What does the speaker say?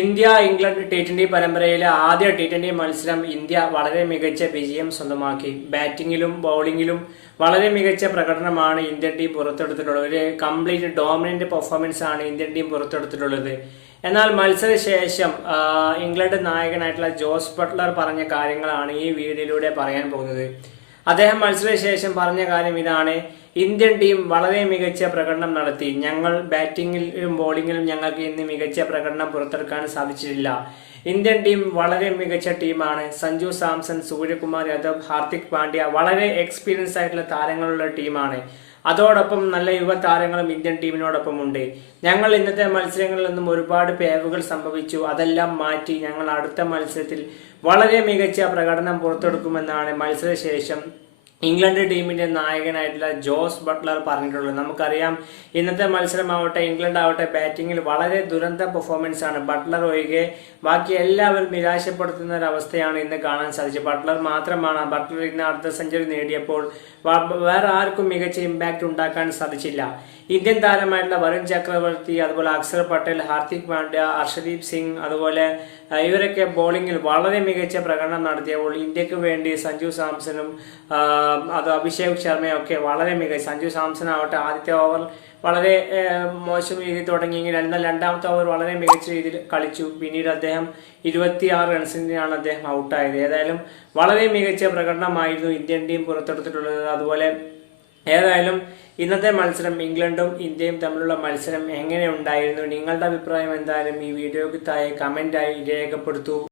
India England ടി20 പരമ്പരയിലെ ആദ്യ ടി20 മത്സരം ഇന്ത്യ വളരെ മികച്ച വിജയം സ്വന്തമാക്കി. ബാറ്റിംഗിലും ബൗളിംഗിലും വളരെ മികച്ച പ്രകടനമാണ് ഇന്ത്യൻ ടീം പുറത്തെടുത്തിട്ടുള്ളത്. ഒരു കംപ്ലീറ്റ് ഡോമിനന്റ് പെർഫോമൻസ് ആണ് ഇന്ത്യൻ ടീം പുറത്തെടുത്തിട്ടുള്ളത്. എന്നാൽ മത്സരശേഷം ഇംഗ്ലണ്ട് നായകനായിട്ടുള്ള ജോസ് ബട്ട്ലർ പറഞ്ഞ കാര്യങ്ങളാണ് ഈ വീഡിയോയിലൂടെ പറയാൻ പോകുന്നത്. അദ്ദേഹം മത്സരശേഷം പറഞ്ഞ കാര്യം ഇതാണ്: ഇന്ത്യൻ ടീം വളരെ മികച്ച പ്രകടനം നടത്തി. ഞങ്ങൾ ബാറ്റിംഗിലും ബോളിംഗിലും ഞങ്ങൾക്ക് ഇന്ന് മികച്ച പ്രകടനം പുറത്തെടുക്കാൻ സാധിച്ചിട്ടില്ല. ഇന്ത്യൻ ടീം വളരെ മികച്ച ടീമാണ്. സഞ്ജു സാംസൺ, സൂര്യകുമാർ യാദവ്, ഹാർദിക് പാണ്ഡ്യ വളരെ എക്സ്പീരിയൻസ് ആയിട്ടുള്ള താരങ്ങളുള്ള ടീമാണ്. അതോടൊപ്പം നല്ല യുവ താരങ്ങളും ഇന്ത്യൻ ടീമിനോടൊപ്പം ഉണ്ട്. ഞങ്ങൾ ഇന്നത്തെ മത്സരങ്ങളിൽ നിന്നും ഒരുപാട് പേവുകൾ സംഭവിച്ചു. അതെല്ലാം മാറ്റി ഞങ്ങൾ അടുത്ത മത്സരത്തിൽ വളരെ മികച്ച പ്രകടനം പുറത്തെടുക്കുമെന്നാണ് മത്സരശേഷം ഇംഗ്ലണ്ട് ടീമിന്റെ നായകനായിട്ടുള്ള ജോസ് ബട്ട്ലർ പറഞ്ഞിട്ടുള്ളത്. നമുക്കറിയാം, ഇന്നത്തെ മത്സരമാവട്ടെ ഇംഗ്ലണ്ട് ആവട്ടെ ബാറ്റിംഗിൽ വളരെ ദുരന്ത പെർഫോമൻസ് ആണ്. ബട്ട്ലർ ഒഴികെ ബാക്കി എല്ലാവരും നിരാശപ്പെടുത്തുന്ന ഒരു അവസ്ഥയാണ് ഇന്ന് കാണാൻ സാധിച്ചത്. ബട്ട്ലർ ഇന്ന് അർദ്ധ സെഞ്ചുറി നേടിയപ്പോൾ വേറെ ആർക്കും മികച്ച ഇമ്പാക്ട് ഉണ്ടാക്കാൻ സാധിച്ചില്ല. ഇന്ത്യൻ താരമായിട്ടുള്ള വരുൺ ചക്രവർത്തി, അതുപോലെ അക്ഷർ പട്ടേൽ, ഹാർദിക് പാണ്ഡ്യ, ഹർഷദീപ് സിംഗ്, അതുപോലെ ഇവരൊക്കെ ബോളിംഗിൽ വളരെ മികച്ച പ്രകടനം നടത്തിയപ്പോൾ ഇന്ത്യക്ക് വേണ്ടി സഞ്ജു സാംസണും അഭിഷേക് ശർമ്മയും ഒക്കെ വളരെ മികച്ച. സഞ്ജു സാംസൺ ആവട്ടെ ആദ്യത്തെ ഓവർ വളരെ മോശം രീതിയിൽ തുടങ്ങിയെങ്കിൽ എന്നാൽ രണ്ടാമത്തെ ഓവർ വളരെ മികച്ച രീതിയിൽ കളിച്ചു. പിന്നീട് അദ്ദേഹം 26 റൺസിനാണ് അദ്ദേഹം ഔട്ടായത്. ഏതായാലും വളരെ മികച്ച പ്രകടനമായിരുന്നു ഇന്ത്യൻ ടീം പുറത്തെടുത്തിട്ടുള്ളത്. അതുപോലെ ഏതായാലും ഇന്നത്തെ മത്സരം ഇംഗ്ലണ്ടും ഇന്ത്യയും തമ്മിലുള്ള മത്സരം എങ്ങനെ ഉണ്ടായിരുന്നു? നിങ്ങളുടെ അഭിപ്രായം എന്തായാലും ഈ വീഡിയോയ്ക്ക് താഴെ കമന്റായി രേഖപ്പെടുത്തൂ.